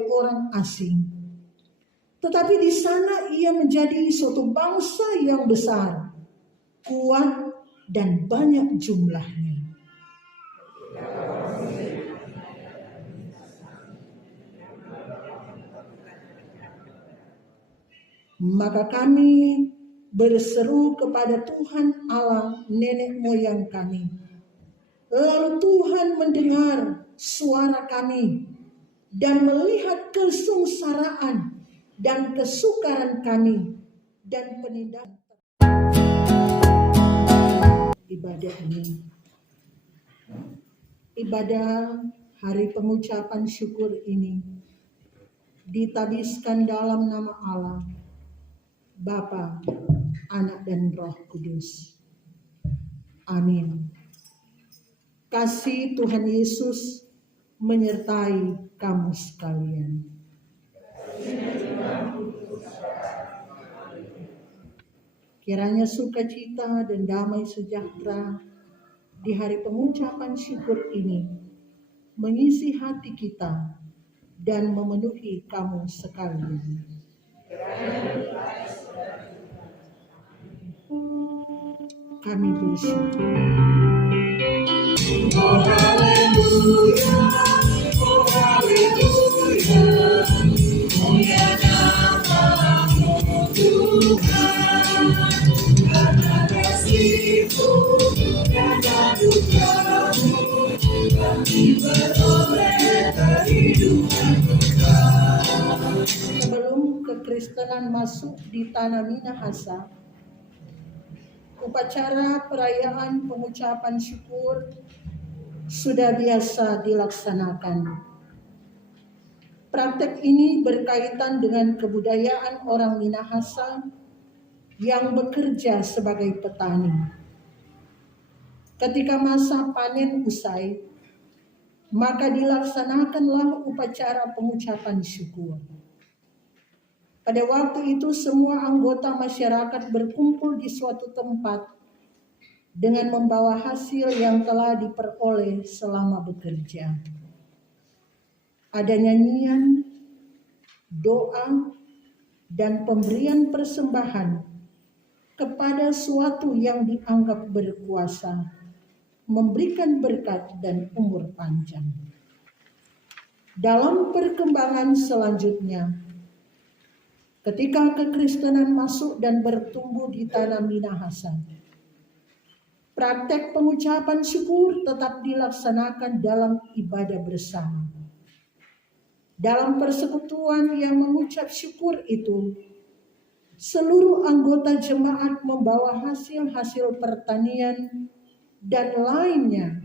orang asing. Tetapi di sana ia menjadi suatu bangsa yang besar, kuat dan banyak jumlahnya. Maka kami berseru kepada Tuhan Allah nenek moyang kami. Lalu Tuhan mendengar suara kami dan melihat kesengsaraan dan kesukaran kami dan penindasan ibadah ini. Ibadah hari pengucapan syukur ini ditabiskan dalam nama Allah, Bapa, Anak dan Roh Kudus. Amin. Kasih Tuhan Yesus menyertai kamu sekalian. Kiranya sukacita dan damai sejahtera di hari pengucapan syukur ini mengisi hati kita dan memenuhi kamu sekalian. Kami bersyukur. Oh haleluya, oh haleluya, mulia namamu Tuhan, karena kasih-Mu dan anugerah-Mu kami beroleh kehidupan kekal. Sebelum kekristenan masuk di tanah Minahasa, upacara perayaan pengucapan syukur sudah biasa dilaksanakan. Praktek ini berkaitan dengan kebudayaan orang Minahasa yang bekerja sebagai petani. Ketika masa panen usai, maka dilaksanakanlah upacara pengucapan syukur. Pada waktu itu semua anggota masyarakat berkumpul di suatu tempat dengan membawa hasil yang telah diperoleh selama bekerja. Ada nyanyian, doa, dan pemberian persembahan kepada suatu yang dianggap berkuasa, memberikan berkat dan umur panjang. Dalam perkembangan selanjutnya, ketika kekristenan masuk dan bertumbuh di tanah Minahasa, praktek pengucapan syukur tetap dilaksanakan dalam ibadah bersama. Dalam persekutuan yang mengucap syukur itu, seluruh anggota jemaat membawa hasil-hasil pertanian dan lainnya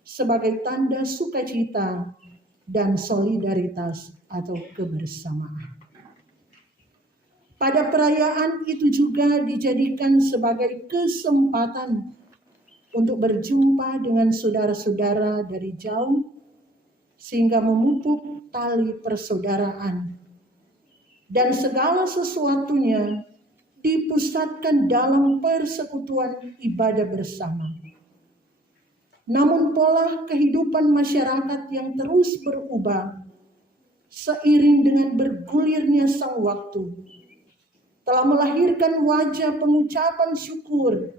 sebagai tanda sukacita dan solidaritas atau kebersamaan. Pada perayaan itu juga dijadikan sebagai kesempatan untuk berjumpa dengan saudara-saudara dari jauh, sehingga memupuk tali persaudaraan. Dan segala sesuatunya dipusatkan dalam persekutuan ibadah bersama. Namun pola kehidupan masyarakat yang terus berubah seiring dengan bergulirnya sang waktu telah melahirkan wajah pengucapan syukur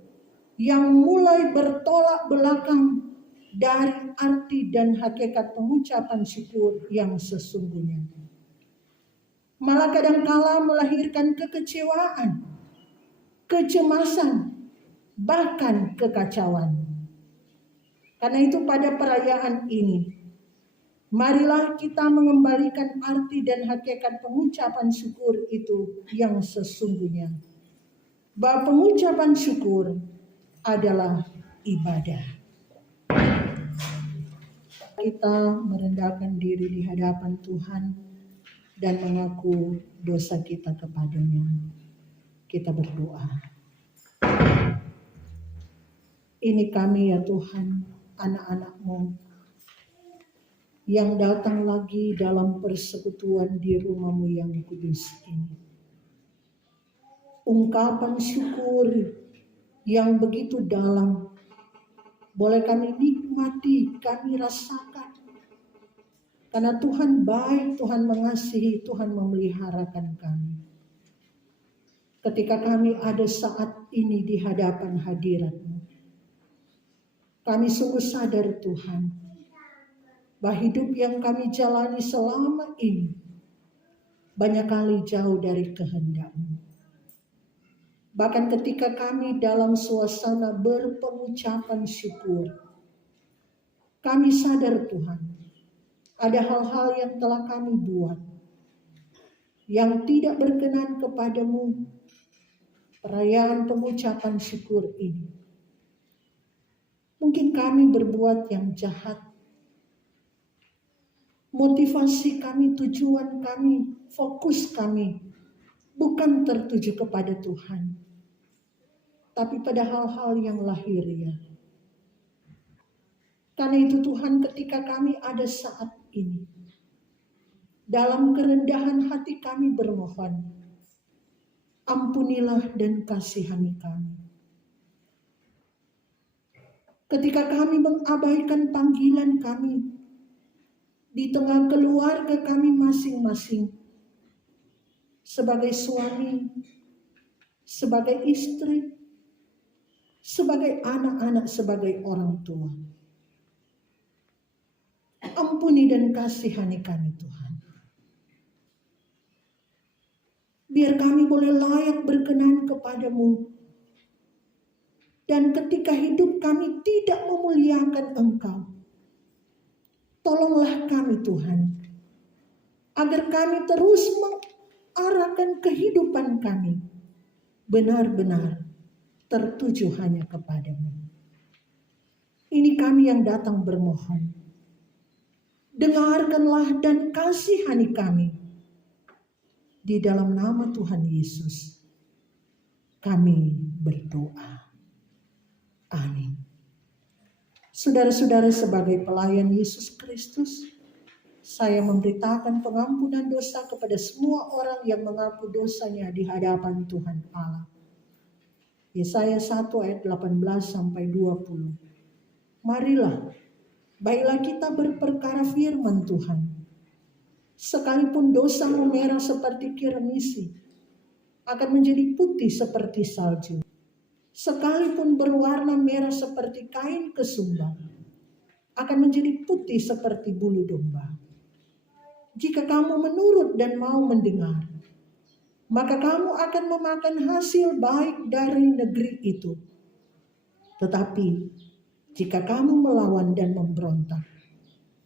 yang mulai bertolak belakang dari arti dan hakikat pengucapan syukur yang sesungguhnya. Malah kadangkala melahirkan kekecewaan, kecemasan, bahkan kekacauan. Karena itu pada perayaan ini, marilah kita mengembalikan arti dan hakikat pengucapan syukur itu yang sesungguhnya. Bahwa pengucapan syukur adalah ibadah. Kita merendahkan diri di hadapan Tuhan dan mengaku dosa kita kepadanya. Kita berdoa. Ini kami ya Tuhan, anak-anak-Mu yang datang lagi dalam persekutuan di rumah-Mu yang kudus ini. Ungkapan syukur yang begitu dalam boleh kami nikmati, kami rasakan. Karena Tuhan baik, Tuhan mengasihi, Tuhan memeliharakan kami. Ketika kami ada saat ini di hadapan hadirat-Mu, kami sungguh sadar Tuhan, bahwa hidup yang kami jalani selama ini banyak kali jauh dari kehendak-Mu. Bahkan ketika kami dalam suasana berpengucapan syukur, kami sadar Tuhan, ada hal-hal yang telah kami buat yang tidak berkenan kepadamu. Perayaan pengucapan syukur ini, mungkin kami berbuat yang jahat. Motivasi kami, tujuan kami, fokus kami bukan tertuju kepada Tuhan, tapi pada hal-hal yang lahiriah. Karena itu Tuhan, ketika kami ada saat ini, dalam kerendahan hati kami bermohon, ampunilah dan kasihani kami. Ketika kami mengabaikan panggilan kami di tengah keluarga kami masing-masing, sebagai suami, sebagai istri, sebagai anak-anak, sebagai orang tua. Ampuni dan kasihani kami Tuhan. Biar kami boleh layak berkenan kepadamu. Dan ketika hidup kami tidak memuliakan Engkau, tolonglah kami Tuhan, agar kami terus mengarahkan kehidupan kami benar-benar tertuju hanya kepadamu. Ini kami yang datang bermohon. Dengarkanlah dan kasihani kami. Di dalam nama Tuhan Yesus, kami berdoa. Amin. Saudara-saudara, sebagai pelayan Yesus Kristus, saya memberitakan pengampunan dosa kepada semua orang yang mengaku dosanya di hadapan Tuhan Allah. Yesaya 1 ayat 18 sampai 20. Marilah, baiklah kita berperkara firman Tuhan. Sekalipun dosa merah seperti kirmisi, akan menjadi putih seperti salju. Sekalipun berwarna merah seperti kain kesumbang, akan menjadi putih seperti bulu domba. Jika kamu menurut dan mau mendengar, maka kamu akan memakan hasil baik dari negeri itu. Tetapi jika kamu melawan dan memberontak,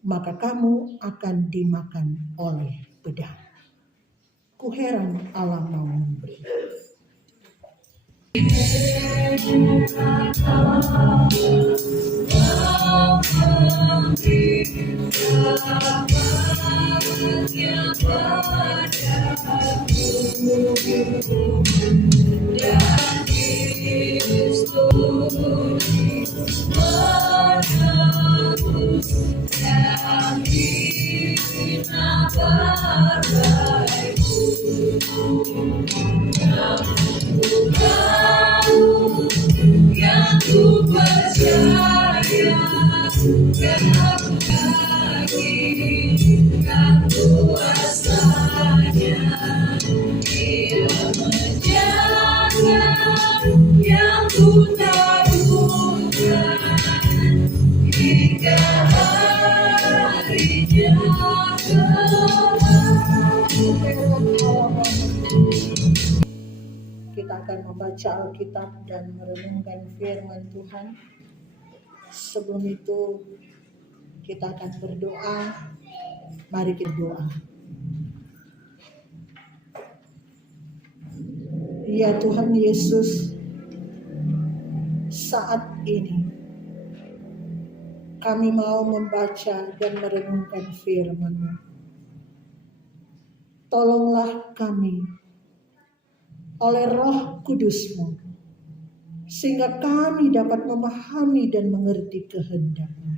maka kamu akan dimakan oleh pedang. Kuheran Allah mau memberi. Yang ku percaya, yang kuasanya, Dia menjaga yang ku taruhkan hingga harinya kelak. Kita akan membaca Alkitab dan merenungkan firman Tuhan. Sebelum itu kita akan berdoa. Mari kita berdoa. Ya Tuhan Yesus, saat ini kami mau membaca dan merenungkan firman-Mu. Tolonglah kami oleh Roh Kudus-Mu, sehingga kami dapat memahami dan mengerti kehendak-Mu.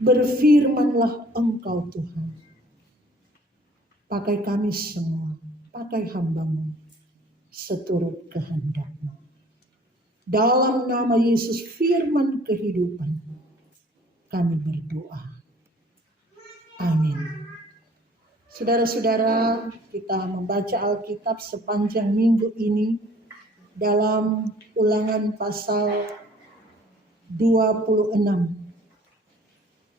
Berfirmanlah Engkau Tuhan, pakai kami semua, pakai hamba-Mu, seturut kehendak-Mu. Dalam nama Yesus, firman kehidupan, kami berdoa. Amin. Saudara-saudara, kita membaca Alkitab sepanjang minggu ini dalam Ulangan pasal 26.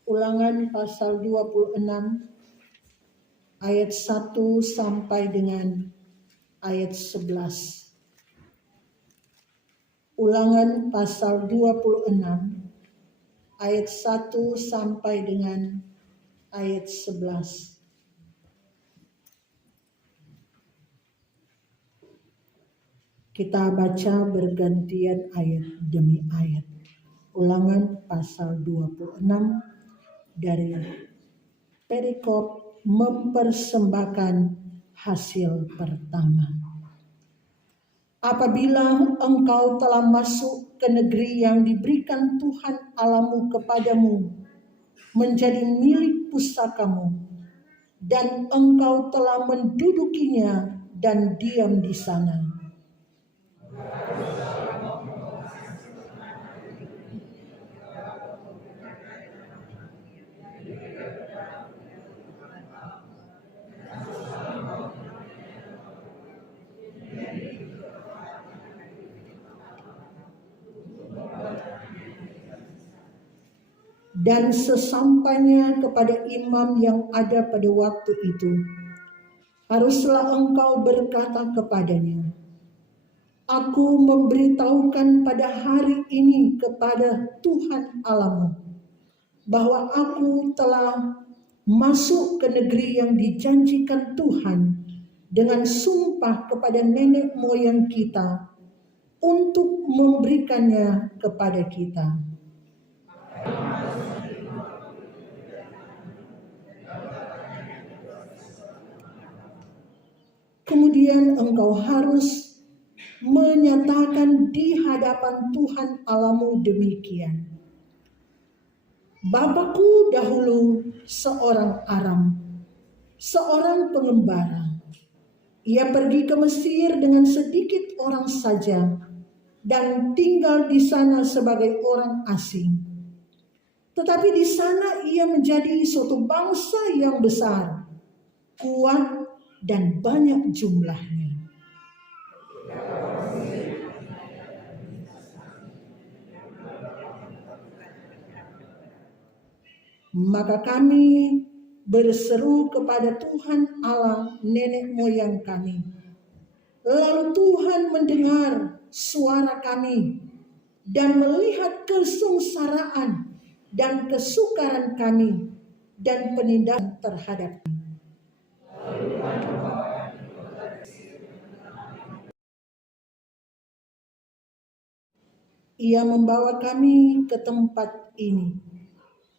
Ulangan pasal 26 ayat 1 sampai dengan ayat 11. Ulangan pasal 26 ayat 1 sampai dengan ayat 11. Kita baca bergantian ayat demi ayat. Ulangan pasal 26 dari perikop mempersembahkan hasil pertama. Apabila engkau telah masuk ke negeri yang diberikan Tuhan Allahmu kepadamu menjadi milik pusakamu, dan engkau telah mendudukinya dan diam di sana. Dan sesampainya kepada imam yang ada pada waktu itu, haruslah engkau berkata kepadanya, Aku memberitahukan pada hari ini kepada Tuhan Allahmu, bahwa aku telah masuk ke negeri yang dijanjikan Tuhan dengan sumpah kepada nenek moyang kita untuk memberikannya kepada kita. Kemudian engkau harus menyatakan di hadapan Tuhan Allahmu demikian. Bapakku dahulu seorang Aram, seorang pengembara. Ia pergi ke Mesir dengan sedikit orang saja dan tinggal di sana sebagai orang asing. Tetapi di sana ia menjadi suatu bangsa yang besar, kuat, dan banyak jumlahnya. Maka kami berseru kepada Tuhan Allah nenek moyang kami. Lalu Tuhan mendengar suara kami dan melihat kesengsaraan dan kesukaran kami dan penindasan terhadap kami. Ia membawa kami ke tempat ini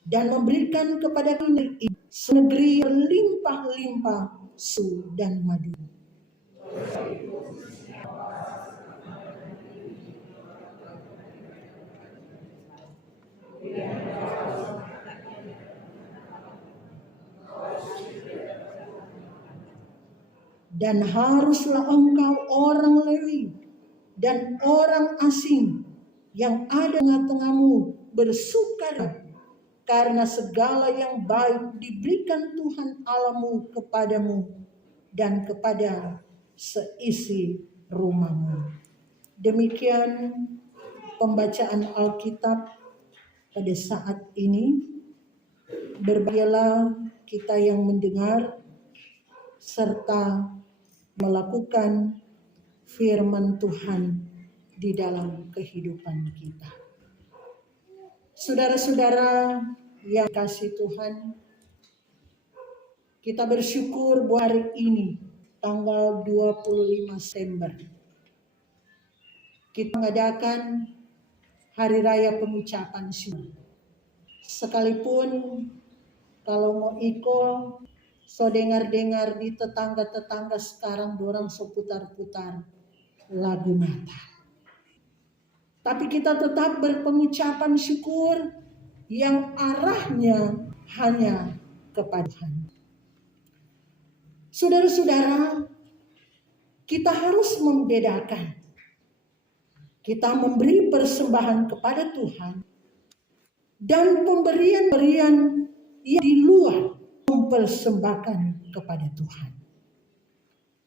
dan memberikan kepada kami negeri berlimpah-limpah susu dan madu. Dan haruslah engkau orang Lewi dan orang asing yang ada di tengah-tengahmu bersukaria karena segala yang baik diberikan Tuhan Allahmu kepadamu dan kepada seisi rumahmu. Demikian pembacaan Alkitab pada saat ini. Berbahagialah kita yang mendengar serta melakukan firman Tuhan di dalam kehidupan kita. Saudara-saudara yang kasih Tuhan, kita bersyukur bahwa hari ini tanggal 25 Desember kita mengadakan hari raya pengucapan syukur. Sekalipun kalau mau ikut, so dengar-dengar di tetangga-tetangga sekarang dorang so putar-putar lagu Natal. Tapi kita tetap berpengucapan syukur yang arahnya hanya kepada Tuhan. Saudara-saudara, kita harus membedakan. Kita memberi persembahan kepada Tuhan dan pemberian-pemberian yang di luar mempersembahkan kepada Tuhan.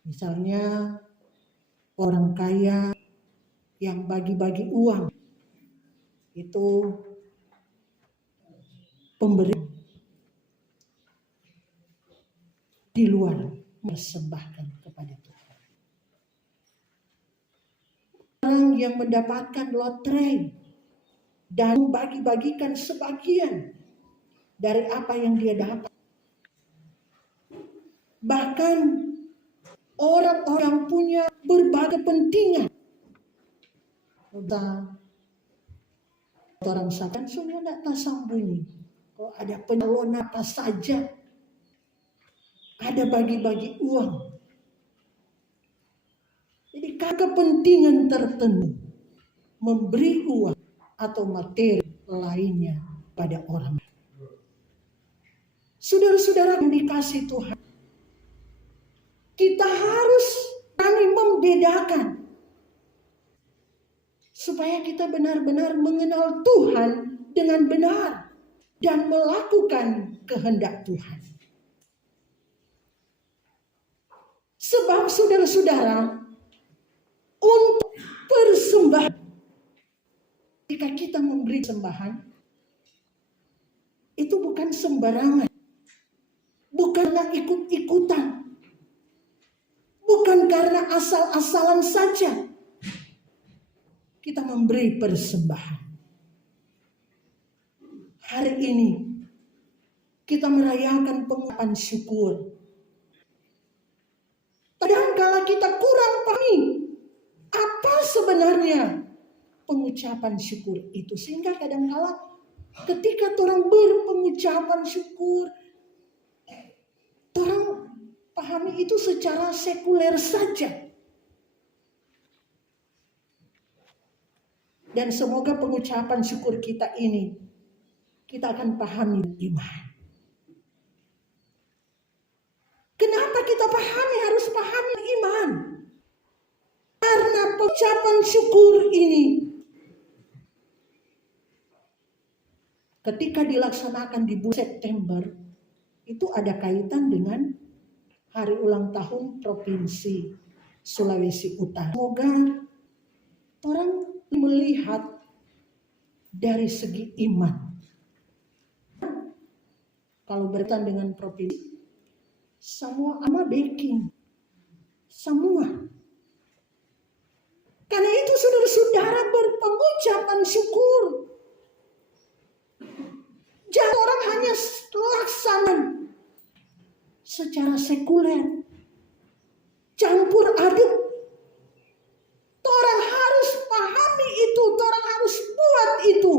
Misalnya orang kaya yang bagi-bagi uang, itu pemberi di luar mempersembahkan kepada Tuhan. Orang yang mendapatkan lotre dan bagi-bagikan sebagian dari apa yang dia dapat. Bahkan orang-orang yang punya berbagai kepentingan. Orang sakan semua tidak tersembunyi. Kalau ada penyalon apa saja, ada bagi-bagi uang. Jadi kepentingan tertentu memberi uang atau materi lainnya pada orang. Saudara-saudara yang dikasih Tuhan, kita harus berani membedakan supaya kita benar-benar mengenal Tuhan dengan benar dan melakukan kehendak Tuhan. Sebab saudara-saudara, untuk persembahan, jika kita memberi sembahan, itu bukan sembarangan, bukanlah ikut-ikutan, bukan karena asal-asalan saja kita memberi persembahan. Hari ini kita merayakan pengucapan syukur. Kadangkala kita kurang pahami apa sebenarnya pengucapan syukur itu. Sehingga kadangkala ketika orang berpengucapan syukur, orang pahami itu secara sekuler saja. Dan semoga pengucapan syukur kita ini, kita akan pahami iman. Kenapa kita harus pahami iman? Karena pengucapan syukur ini, ketika dilaksanakan di bulan September, itu ada kaitan dengan hari ulang tahun Provinsi Sulawesi Utara. Semoga orang melihat dari segi iman. Kalau berkaitan dengan provinsi, semua ama baking. Semua. Karena itu saudara-saudara berpengucapan syukur. Jangan orang hanya laksana secara sekuler. Campur aduk. Orang harus pahami itu, orang harus buat itu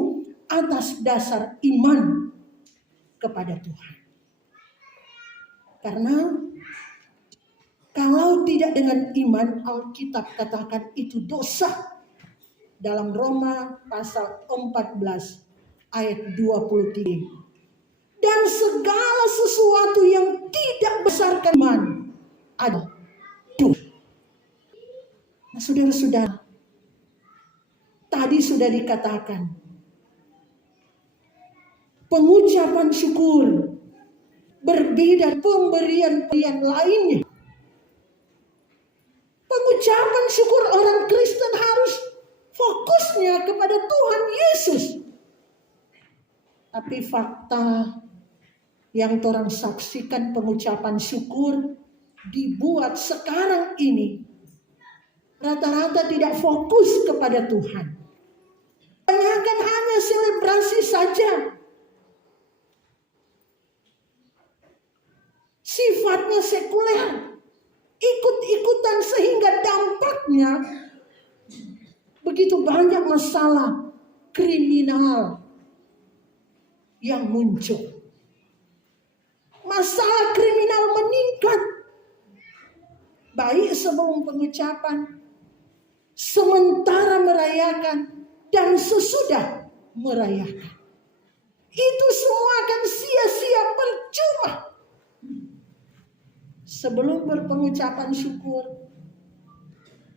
atas dasar iman kepada Tuhan. Karena kalau tidak dengan iman, Alkitab katakan itu dosa. Dalam Roma pasal 14 ayat 23. Dan segala sesuatu yang tidak berdasarkan iman adalah dosa. Nah, saudara-saudara, tadi sudah dikatakan pengucapan syukur berbeda pemberian-pemberian lainnya. Pengucapan syukur orang Kristen harus fokusnya kepada Tuhan Yesus. Tapi fakta yang orang saksikan pengucapan syukur dibuat sekarang ini rata-rata tidak fokus kepada Tuhan. Kebanyakan hanya selebrasi saja. Sifatnya sekuler. Ikut-ikutan sehingga dampaknya begitu banyak masalah kriminal yang muncul. Masalah kriminal meningkat. Baik sebelum pengucapan, sementara merayakan, dan sesudah merayakan. Itu semua akan sia-sia, percuma. Sebelum berpengucapan syukur,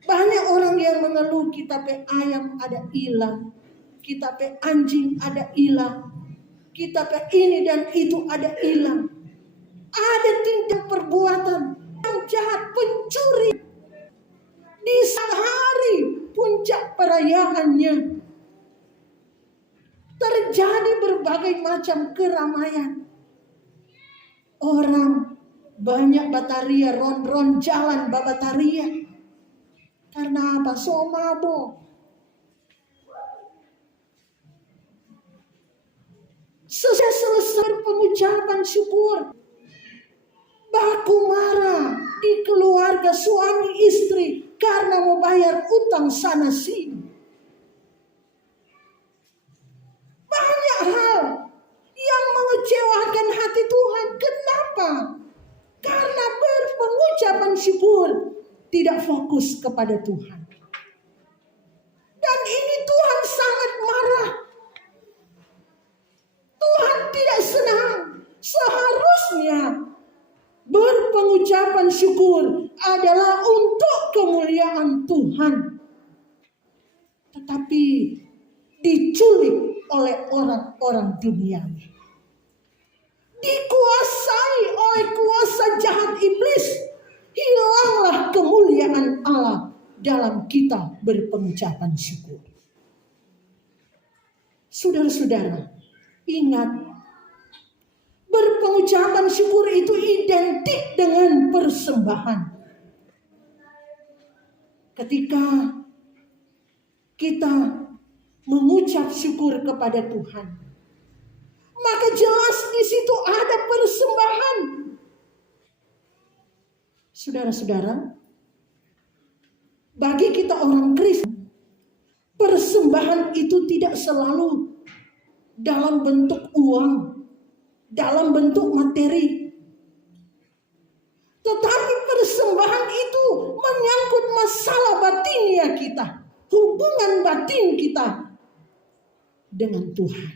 banyak orang yang mengeluh, kita pe ayam ada hilang, kita pe anjing ada hilang, kita pe ini dan itu ada hilang. ada tindak perbuatan yang jahat, pencuri. Di saat hari puncak perayaannya terjadi berbagai macam keramaian. Orang banyak bataria, ron-ron jalan babataria. Karena apa? So mabok. Selesai pengucapan syukur, baku marah di keluarga suami istri karena mau bayar utang sana sini. Banyak hal yang mengecewakan hati Tuhan. Kenapa? Karena pengucapan syukur tidak fokus kepada Tuhan. Dan ini Tuhan sangat marah. Tuhan tidak senang. Seharusnya berpengucapan syukur adalah untuk kemuliaan Tuhan. Tetapi diculik oleh orang-orang duniawi. Dikuasai oleh kuasa jahat iblis. Hilanglah kemuliaan Allah dalam kita berpengucapan syukur. Saudara-saudara, ingat, berpengucapan syukur itu identik dengan persembahan. Ketika kita mengucap syukur kepada Tuhan, maka jelas di situ ada persembahan. Saudara-saudara, bagi kita orang Kristen, persembahan itu tidak selalu dalam bentuk uang, dalam bentuk materi. Tetapi persembahan itu menyangkut masalah batinnya kita, hubungan batin kita dengan Tuhan.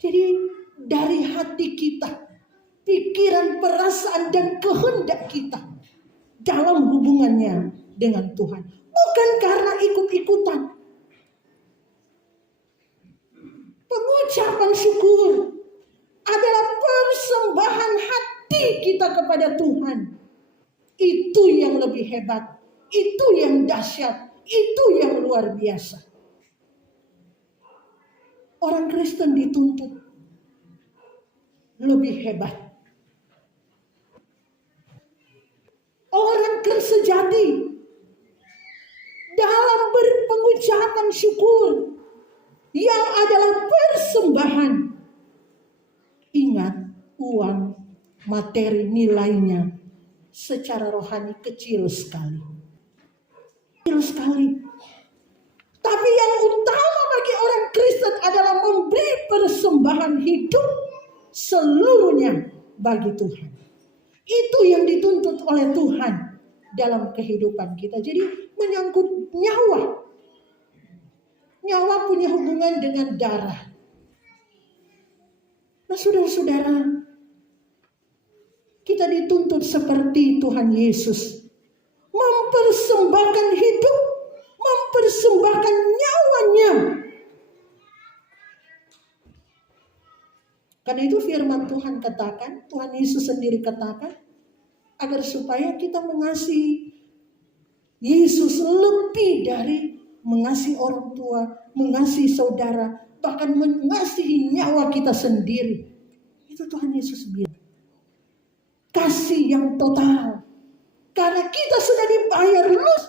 Jadi dari hati kita, pikiran, perasaan, dan kehendak kita dalam hubungannya dengan Tuhan. Bukan karena ikut-ikutan. Pengucapan syukur adalah persembahan hati kita kepada Tuhan. Itu yang lebih hebat. Itu yang dahsyat. Itu yang luar biasa. Orang Kristen dituntut lebih hebat. Orang Kristen sejati dalam berpengucapan syukur yang adalah persembahan. Ingat, uang, materi, nilainya secara rohani kecil sekali. Kecil sekali. Tapi yang utama bagi orang Kristen adalah memberi persembahan hidup seluruhnya bagi Tuhan. Itu yang dituntut oleh Tuhan dalam kehidupan kita. Jadi menyangkut nyawa. Nyawa punya hubungan dengan darah. Nah, saudara-saudara, kita dituntut seperti Tuhan Yesus, mempersembahkan hidup, mempersembahkan nyawanya. Karena itu firman Tuhan katakan, Tuhan Yesus sendiri katakan, agar supaya kita mengasihi Yesus lebih dari mengasihi orang tua, mengasihi saudara, bahkan mengasihi nyawa kita sendiri. Itu Tuhan Yesus bilang. Kasih yang total. Karena kita sudah dibayar lunas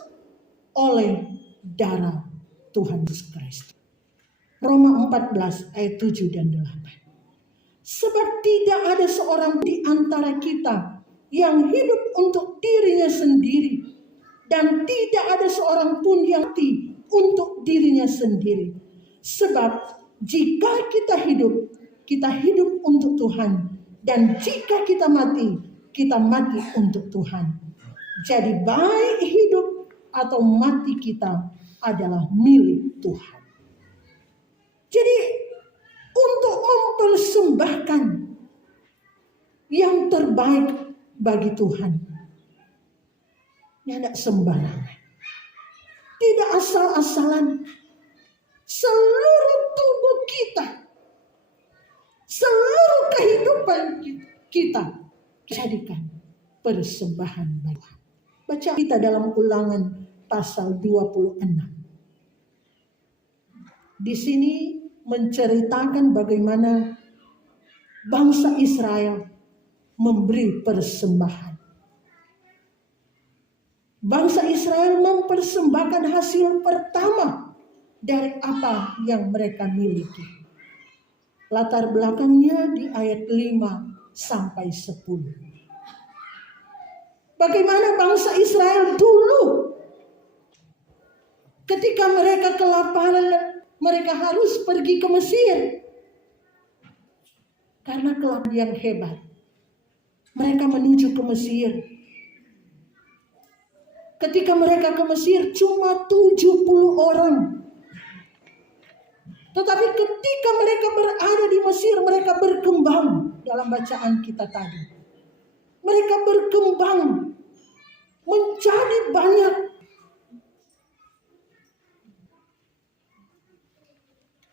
oleh darah Tuhan Yesus Kristus. Roma 14 ayat 7 dan 8. Sebab tidak ada seorang di antara kita yang hidup untuk dirinya sendiri. Dan tidak ada seorang pun yang mati untuk dirinya sendiri. Sebab jika kita hidup untuk Tuhan. Dan jika kita mati untuk Tuhan. Jadi baik hidup atau mati kita adalah milik Tuhan. Jadi untuk mempersembahkan yang terbaik bagi Tuhan. Ini tidak sembarangan. Tidak asal-asalan. Seluruh tubuh kita, seluruh kehidupan kita jadikan persembahan bagi Tuhan. Baca kita dalam Ulangan pasal 26. Di sini menceritakan bagaimana bangsa Israel memberi persembahan. Bangsa Israel mempersembahkan hasil pertama dari apa yang mereka miliki. Latar belakangnya di ayat 5 sampai 10. Bagaimana bangsa Israel dulu ketika mereka kelaparan, mereka harus pergi ke Mesir. Karena kelaparan yang hebat, mereka menuju ke Mesir. Ketika mereka ke Mesir cuma 70 orang. Tetapi ketika mereka berada di Mesir, mereka berkembang dalam bacaan kita tadi. Mereka berkembang menjadi banyak.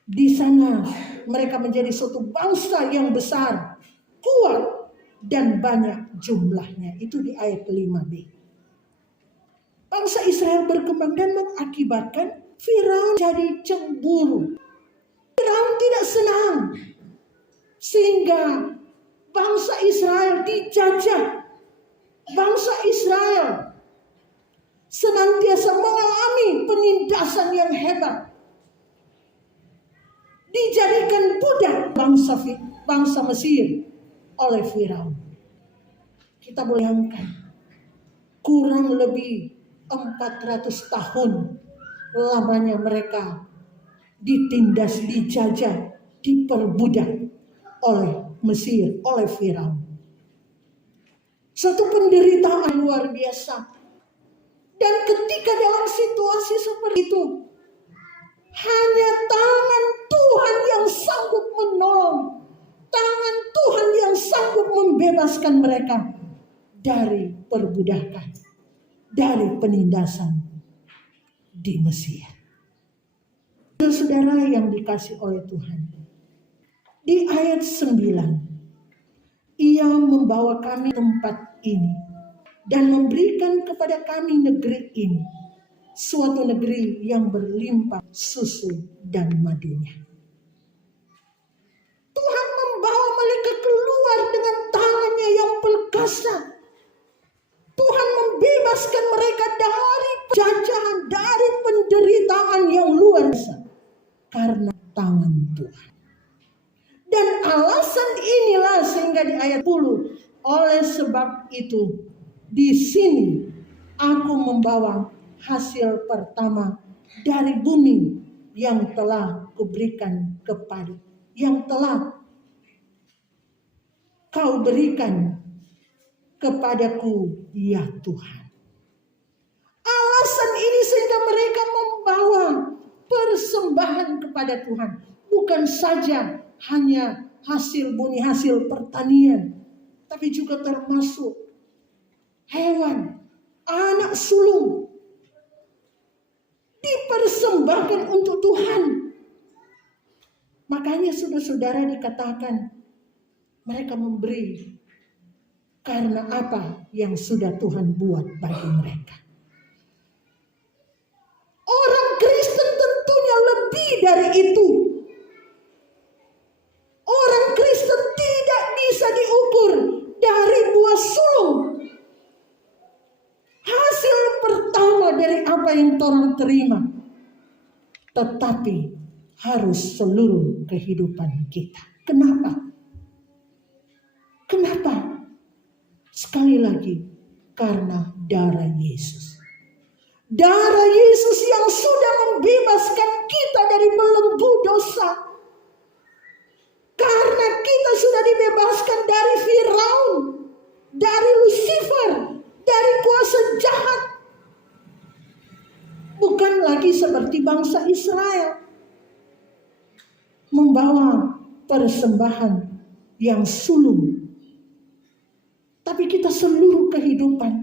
Di sana mereka menjadi suatu bangsa yang besar, kuat, dan banyak jumlahnya. Itu di ayat 5b. Bangsa Israel berkembang dan mengakibatkan Firaun jadi cemburu. Firaun tidak senang. Sehingga bangsa Israel dijajah. Bangsa Israel senantiasa mengalami penindasan yang hebat. Dijadikan budak bangsa Mesir oleh Firaun. Kita bayangkan, kurang lebih 400 tahun lamanya mereka ditindas, dijajah, diperbudak oleh Mesir, oleh Firaun. Satu penderitaan luar biasa. Dan ketika dalam situasi seperti itu, hanya tangan Tuhan yang sanggup menolong. Tangan Tuhan yang sanggup membebaskan mereka dari perbudakan, dari penindasan di Mesir. Saudara yang dikasih oleh Tuhan, di ayat 9, Ia membawa kami tempat ini dan memberikan kepada kami negeri ini, suatu negeri yang berlimpah susu dan madunya. Tuhan membawa mereka keluar dengan tangannya yang perkasa. Tuhan membebaskan mereka dari penjajahan, dari penderitaan yang luar biasa karena tangan Tuhan. Dan alasan inilah sehingga di ayat 10, oleh sebab itu di sini aku membawa hasil pertama dari bumi yang telah kuberikan kepada, yang telah kau berikan kepadaku, ya Tuhan. Alasan ini sehingga mereka membawa persembahan kepada Tuhan. Bukan saja hanya hasil bumi, hasil pertanian, tapi juga termasuk hewan, anak sulung, dipersembahkan untuk Tuhan. Makanya saudara-saudara dikatakan mereka memberi karena apa yang sudah Tuhan buat bagi mereka. Orang Kristen tentunya lebih dari itu. Orang Kristen tidak bisa diukur dari buah sulung. Hasil pertama dari apa yang orang terima. Tetapi harus seluruh kehidupan kita. Kenapa? Kenapa? Sekali lagi, karena darah Yesus. Darah Yesus yang sudah membebaskan kita dari belenggu dosa. Karena kita sudah dibebaskan dari Firaun, dari Lucifer, dari kuasa jahat. Bukan lagi seperti bangsa Israel membawa persembahan yang sulung. Tapi kita seluruh kehidupan,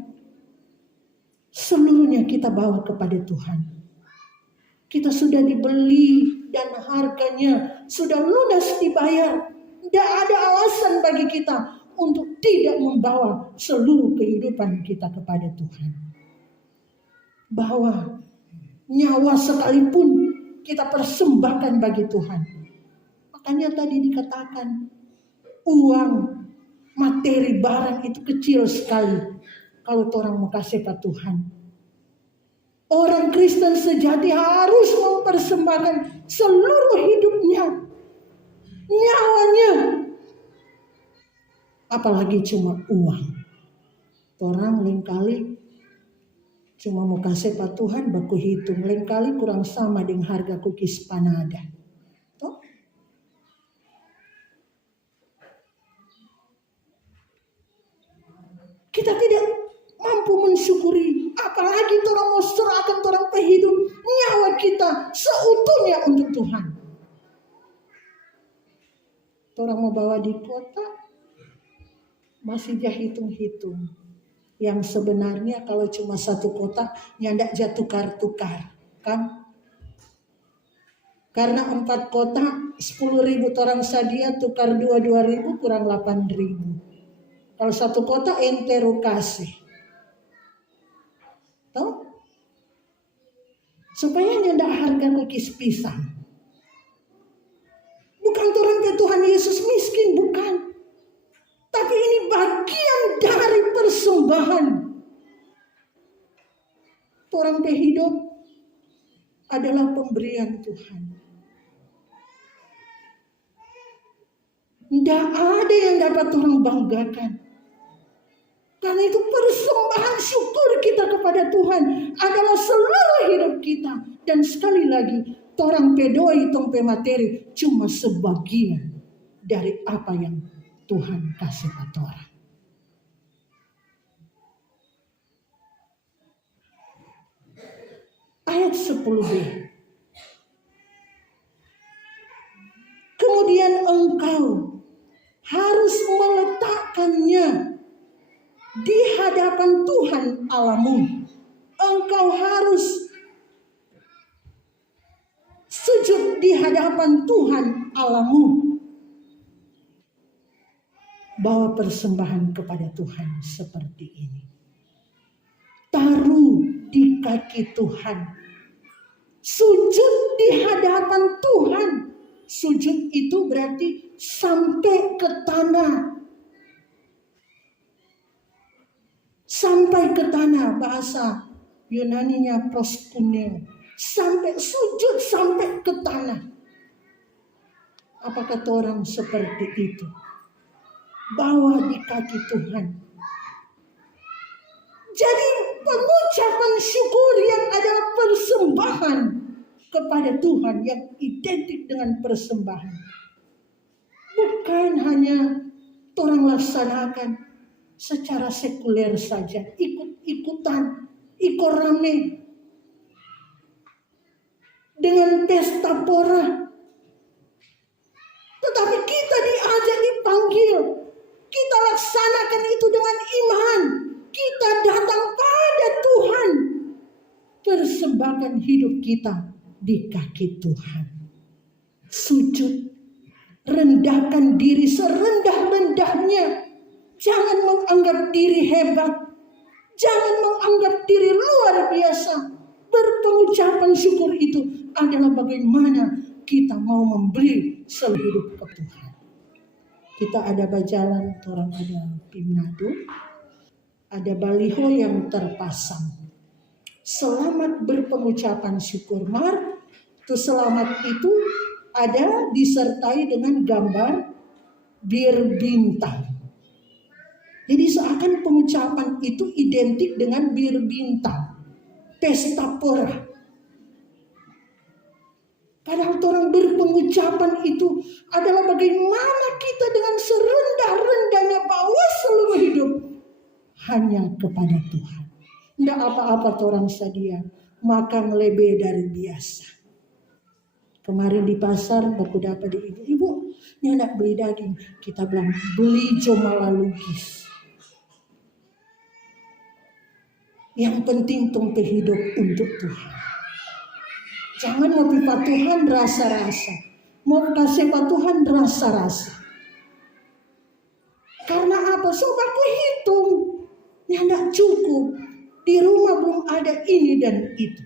seluruhnya kita bawa kepada Tuhan. Kita sudah dibeli dan harganya sudah lunas dibayar. Tidak ada alasan bagi kita untuk tidak membawa seluruh kehidupan kita kepada Tuhan. Bahwa nyawa sekalipun kita persembahkan bagi Tuhan. Makanya tadi dikatakan uang, materi, barang itu kecil sekali kalau orang mau kasih ke Tuhan. Orang Kristen sejati harus mempersembahkan seluruh hidupnya, nyawanya, apalagi cuma uang. Orang lain kali cuma mau kasih ke Tuhan, baku hitung, lain kali kurang sama dengan harga cookies panada. Toh? Kita tidak mampu mensyukuri, apalagi orang mau serahkan orang hidup nyawa kita seutuhnya untuk Tuhan. Orang mau bawa di kota masih jah hitung-hitung. Yang sebenarnya kalau cuma satu kotak nyandak jatuh tukar-tukar, kan? Karena 4 kotak 10.000 orang sadia tukar 2.000 kurang 8.000. Kalau satu kotak ente kasih. Tahu? Supaya nyandak harga kukis pisang. Bukan orang ke Tuhan Yesus miskin, bukan. Tapi ini bagian dari persembahan. Orang hidup adalah pemberian Tuhan. Tidak ada yang dapat orang banggakan. Karena itu persembahan syukur kita kepada Tuhan adalah seluruh hidup kita. Dan sekali lagi, orang pedoi, tong pemateri cuma sebagian dari apa yang Tuhan kasih ke orang. Ayat 10b. Kemudian engkau harus meletakkannya di hadapan Tuhan Allahmu. Engkau harus sujud di hadapan Tuhan Allahmu. Bawa persembahan kepada Tuhan seperti ini. Taruh di kaki Tuhan. Sujud di hadapan Tuhan. Sujud itu berarti sampai ke tanah. Sampai ke tanah, bahasa Yunaninya proskuneo. Sampai sujud sampai ke tanah. Apa kata orang seperti itu? Bawa di kaki Tuhan. Jadi pengucapan syukur yang adalah persembahan kepada Tuhan yang identik dengan persembahan. Bukan hanya orang laksanakan secara sekuler saja, ikut-ikutan, ikut rame dengan pesta pora. Tetapi kita diajak, dipanggil, kita laksanakan itu dengan iman. Kita datang pada Tuhan, persembahkan hidup kita di kaki Tuhan. Sujud, rendahkan diri serendah-rendahnya. Jangan menganggap diri hebat. Jangan menganggap diri luar biasa. Berpengucapan syukur itu adalah bagaimana kita mau memberi seluruh hidup ke Tuhan. Kita ada bajalan, orang ada Pimnado, ada baliho yang terpasang. Selamat berpengucapan syukur. Itu selamat itu ada disertai dengan gambar bir bintang. Jadi seakan pengucapan itu identik dengan bir bintang, pesta pora. Padahal orang berpengucapan itu adalah bagaimana kita dengan serendah-rendahnya bawa seluruh hidup hanya kepada Tuhan. Tidak apa-apa orang sadia makan lebih dari biasa. Kemarin di pasar baku dapat ibu ini anak beli daging. Kita bilang beli jomala lugis. Yang penting tumpe hidup untuk Tuhan. Jangan mau pipa Tuhan rasa-rasa. Mau kasih Pak Tuhan rasa-rasa. Karena apa? Sobat, aku hitung. Ya enggak cukup. Di rumah belum ada ini dan itu.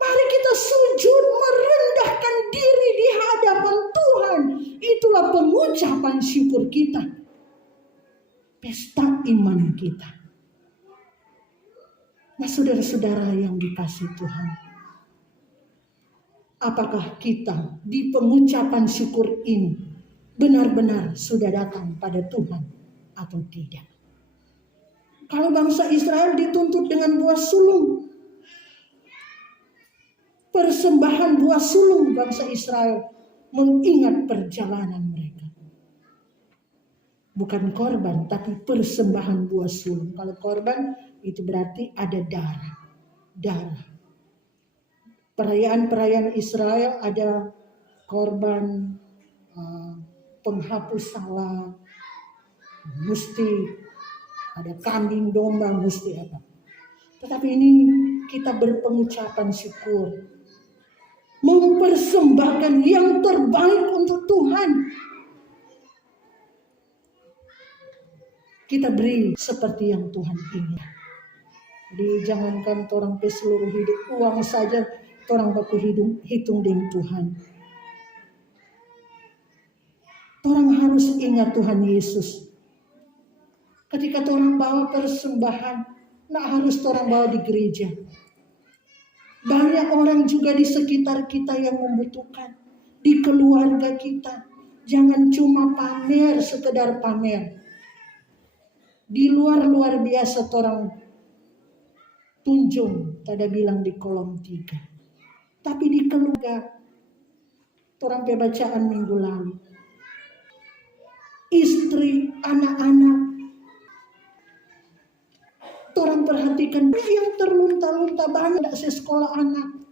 Mari kita sujud merendahkan diri di hadapan Tuhan. Itulah pengucapan syukur kita. Pesta iman kita. Nah, saudara-saudara yang dikasihi Tuhan, apakah kita di pengucapan syukur ini benar-benar sudah datang pada Tuhan atau tidak? Kalau bangsa Israel dituntut dengan buah sulung, persembahan buah sulung bangsa Israel mengingat perjalanan mereka. Bukan korban, tapi persembahan buah sulung. Kalau korban itu berarti ada darah. Perayaan-perayaan Israel ada korban penghapus salah, mesti ada kambing domba, mesti apa. Tetapi ini kita berpengucapan syukur, mempersembahkan yang terbaik untuk Tuhan. Kita beri seperti yang Tuhan ingin. Jadi jangankan orang pe seluruh hidup, uang saja orang baku hitung dengan Tuhan. Orang harus ingat Tuhan Yesus. Ketika orang bawa persembahan, nggak harus orang bawa di gereja. Banyak orang juga di sekitar kita yang membutuhkan. Di keluarga kita. Jangan cuma pamer, sekedar pamer. Di luar biasa orang tunjung, tada bilang di kolom 3. Tapi di keluarga, orang pembacaan minggu lalu. Istri, anak-anak, orang perhatikan yang terlunta-lunta banyak sekolah anak.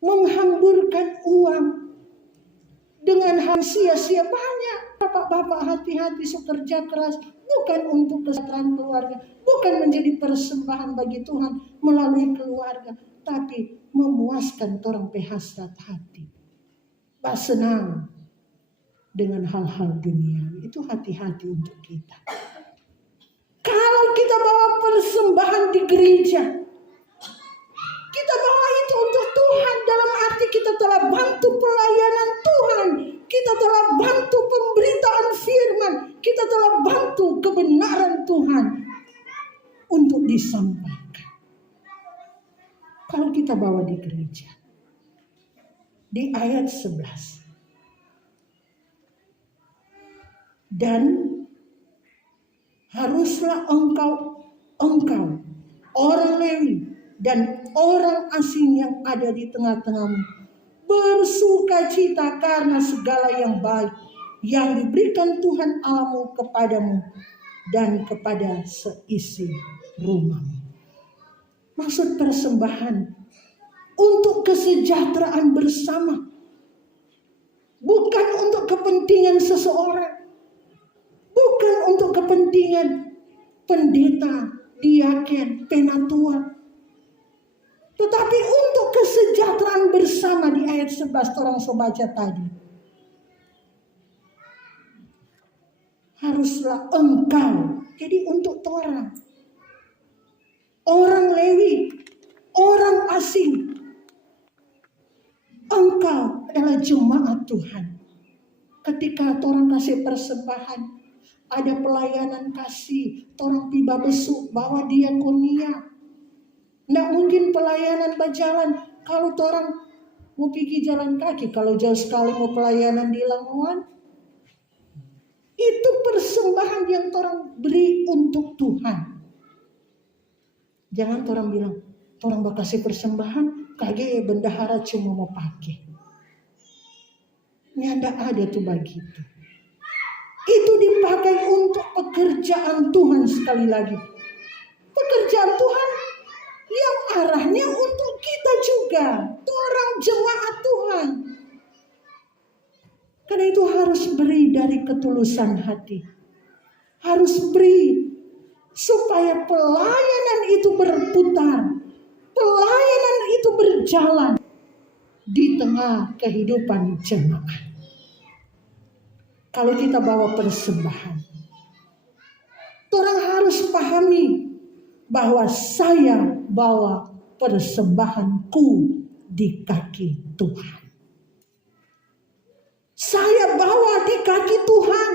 Menghamburkan uang dengan hal sia-sia banyak. Bapak-bapak hati-hati bekerja keras. Bukan untuk kesejahteraan keluarga. Bukan menjadi persembahan bagi Tuhan melalui keluarga. Tapi memuaskan orang hasrat hati. Pak senang dengan hal-hal dunia. Itu hati-hati untuk kita. Kalau kita bawa persembahan di gereja, kita bawa itu untuk Tuhan. Dalam arti kita telah bantu pelayanan Tuhan. Kita telah bantu pemberitaan firman. Kita telah bantu kebenaran Tuhan untuk disampaikan. Kalau kita bawa di gereja, di ayat 11. Dan haruslah engkau orang Lewi dan orang asing yang ada di tengah-tengahmu bersukacita karena segala yang baik yang diberikan Tuhan Allahmu kepadamu dan kepada seisi rumahmu. Maksud persembahan untuk kesejahteraan bersama, bukan untuk kepentingan seseorang. Bukan untuk kepentingan pendeta, diaken, penatua. Tetapi untuk kesejahteraan bersama di ayat 11 orang baca tadi. Haruslah engkau. Jadi untuk orang. Orang Lewi. Orang asing. Engkau adalah jemaat Tuhan. Ketika orang kasih persembahan. Ada pelayanan kasih, orang tiba besuk, bawa diakonia. Nggak mungkin pelayanan berjalan kalau orang mau pergi jalan kaki. Kalau jauh sekali mau pelayanan di Lamongan, itu persembahan yang orang beri untuk Tuhan. Jangan orang bilang, orang bakal kasih persembahan, kage bendahara cuma mau pakai. Ini ada tuh begitu. Itu dipakai untuk pekerjaan Tuhan sekali lagi. Pekerjaan Tuhan yang arahnya untuk kita juga. Orang jemaat Tuhan. Karena itu harus beri dari ketulusan hati. Harus beri supaya pelayanan itu berputar. Pelayanan itu berjalan di tengah kehidupan jemaat. kalau kita bawa persembahan. Orang harus pahami bahwa saya bawa persembahanku di kaki Tuhan. Saya bawa di kaki Tuhan.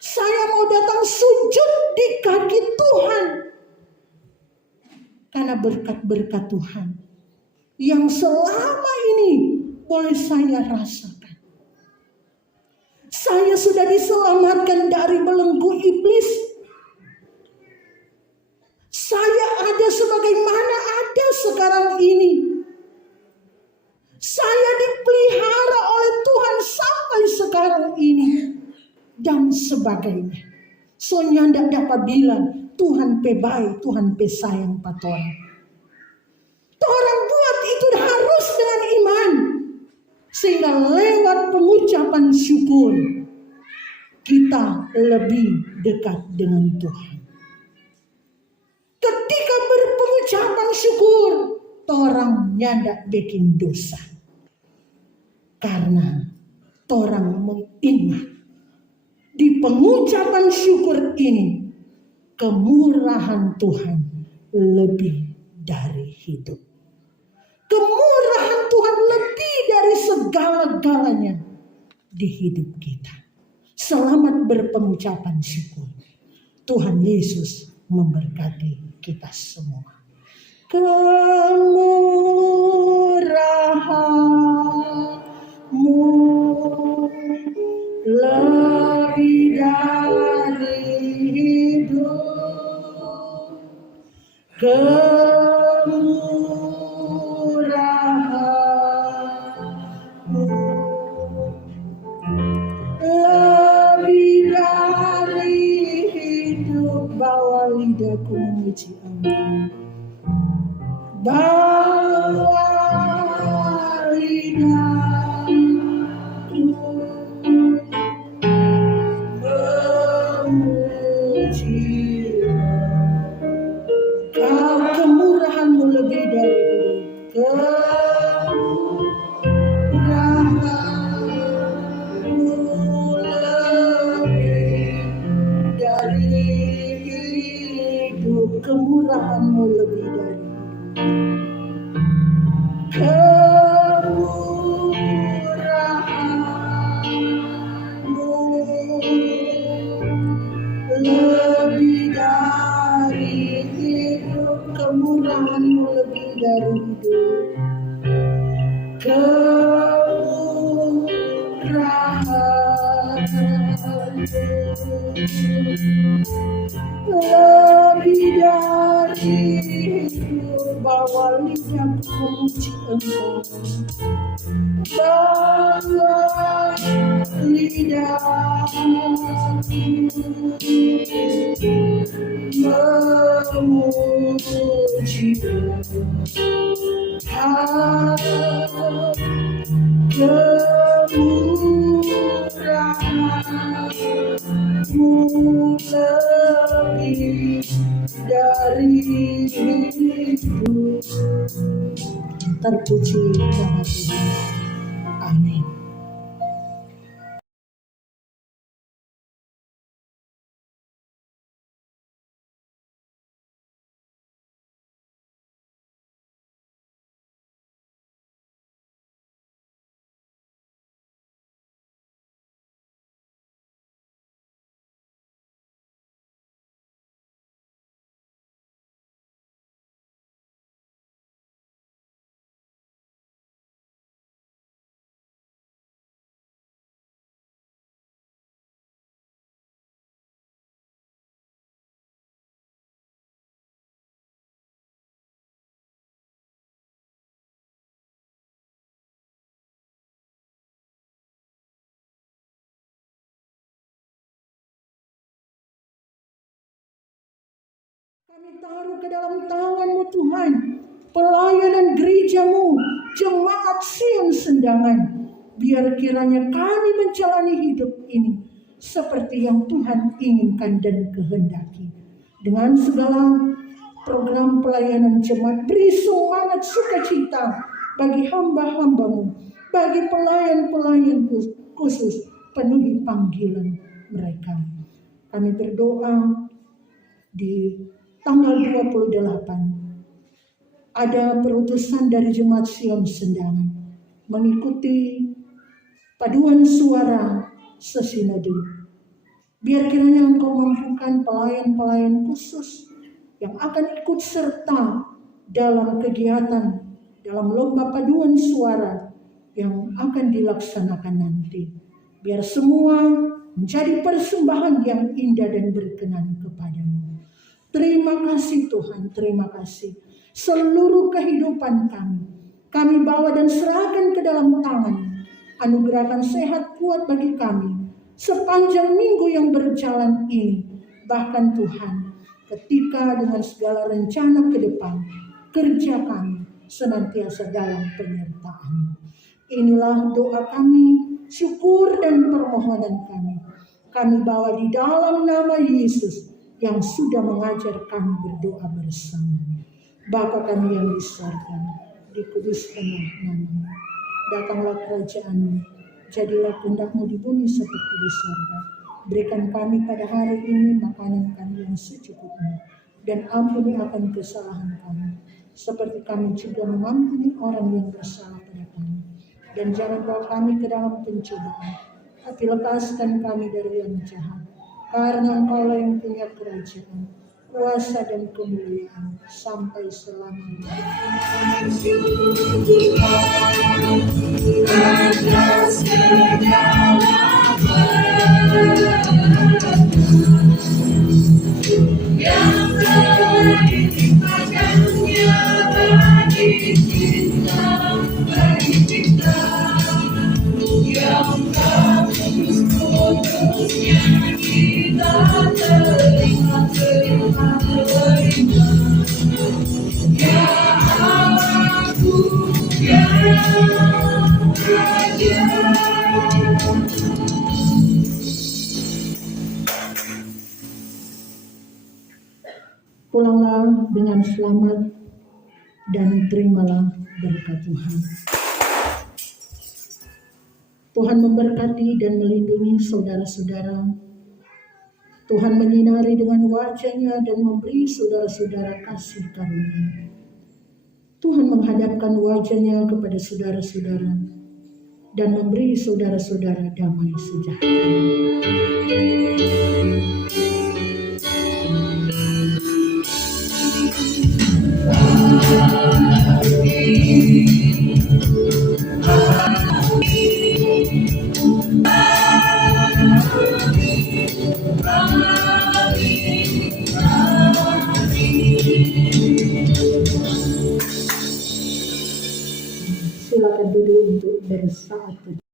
Saya mau datang sujud di kaki Tuhan. Karena berkat-berkat Tuhan yang selama ini boleh saya rasakan. Saya sudah diselamatkan dari belenggu iblis. Saya ada sebagaimana ada sekarang ini. Saya dipelihara oleh Tuhan sampai sekarang ini. Dan sebagainya. Soalnya tidak dapat bilang, Tuhan pe baik, Tuhan pe sayang patorang. Orang buat itu harus dengan iman. Sehingga lewat pengucapan syukur, kita lebih dekat dengan Tuhan. Ketika berpengucapan syukur, orang nyandak bikin dosa. Karena orang mengingat di pengucapan syukur ini, kemurahan Tuhan lebih dari hidup. Kemurahan Tuhan lebih dari segala-galanya di hidup kita. Selamat berpengucapan syukur. Tuhan Yesus memberkati kita semua. Kemurahan-Mu lebih dari hidup. Kemurahan-Mu lebih dari hidup. Bawa lidahku memuji Allah. Bawa lidahku memuji Allah. Kau kemurahan-Mu lebih dari hidup. Kemurahan-Mu lebih dari hidup. Kemurahan-Mu lebih dari hidup. Kemurahan-Mu lebih dari hidup. Kemurahan-Mu lebih dari hidup. Lebih dari hidup. Bawa lidahku memuji Engkau. Bawa lidahku memuji kemurahan-Mu lebih dari hidup. Terpuji nama Tuhan. Amin. Kami taruh ke dalam tangan-Mu Tuhan, pelayanan gereja-Mu, jemaat Sion Sendangan. Biar kiranya kami menjalani hidup ini seperti yang Tuhan inginkan dan kehendaki. Dengan segala program pelayanan jemaat, beri semangat sukacita bagi hamba-hamba-Mu, bagi pelayan-pelayan khusus. penuhi panggilan mereka. Kami berdoa di tanggal 28 ada perutusan dari Jemaat Sion Sendangan mengikuti paduan suara sesinode. Biar kiranya Engkau mampukan pelayan-pelayan khusus yang akan ikut serta dalam kegiatan, dalam lomba paduan suara yang akan dilaksanakan nanti. Biar semua menjadi persembahan yang indah dan berkenan kepadamu. Terima kasih Tuhan, terima kasih. Seluruh kehidupan kami bawa dan serahkan ke dalam tangan. Anugerahkan sehat kuat bagi kami sepanjang minggu yang berjalan ini. Bahkan Tuhan, ketika dengan segala rencana ke depan, kerja kami senantiasa dalam penyertaan. Inilah doa kami, syukur dan permohonan kami. Kami bawa di dalam nama Yesus yang sudah mengajar kami berdoa bersama. Bapa kami yang di surga, dikuduskanlah nama-Mu. Datanglah kerajaan-Mu, jadilah kehendak-Mu di bumi seperti di surga. Berikan kami pada hari ini makanan kami yang secukupnya, dan ampuni akan kesalahan kami, seperti kami juga mengampuni orang yang bersalah pada kami. Dan jangan bawa kami ke dalam pencobaan, tapi lepaskan kami dari yang jahat. Karena Engkau yang punya kerajaan, kuasa dan kemuliaan sampai selamanya. Atas segala yang telah ditimpakannya bagi kita, yang putusnya kita terima. Ya aku, ya Raja. Pulanglah dengan selamat dan terimalah berkat Tuhan. Tuhan memberkati dan melindungi saudara-saudara. Tuhan menyinari dengan wajah-Nya dan memberi saudara-saudara kasih karunia. Tuhan menghadapkan wajah-Nya kepada saudara-saudara dan memberi saudara-saudara damai sejahtera. Silakan duduk untuk bersaat.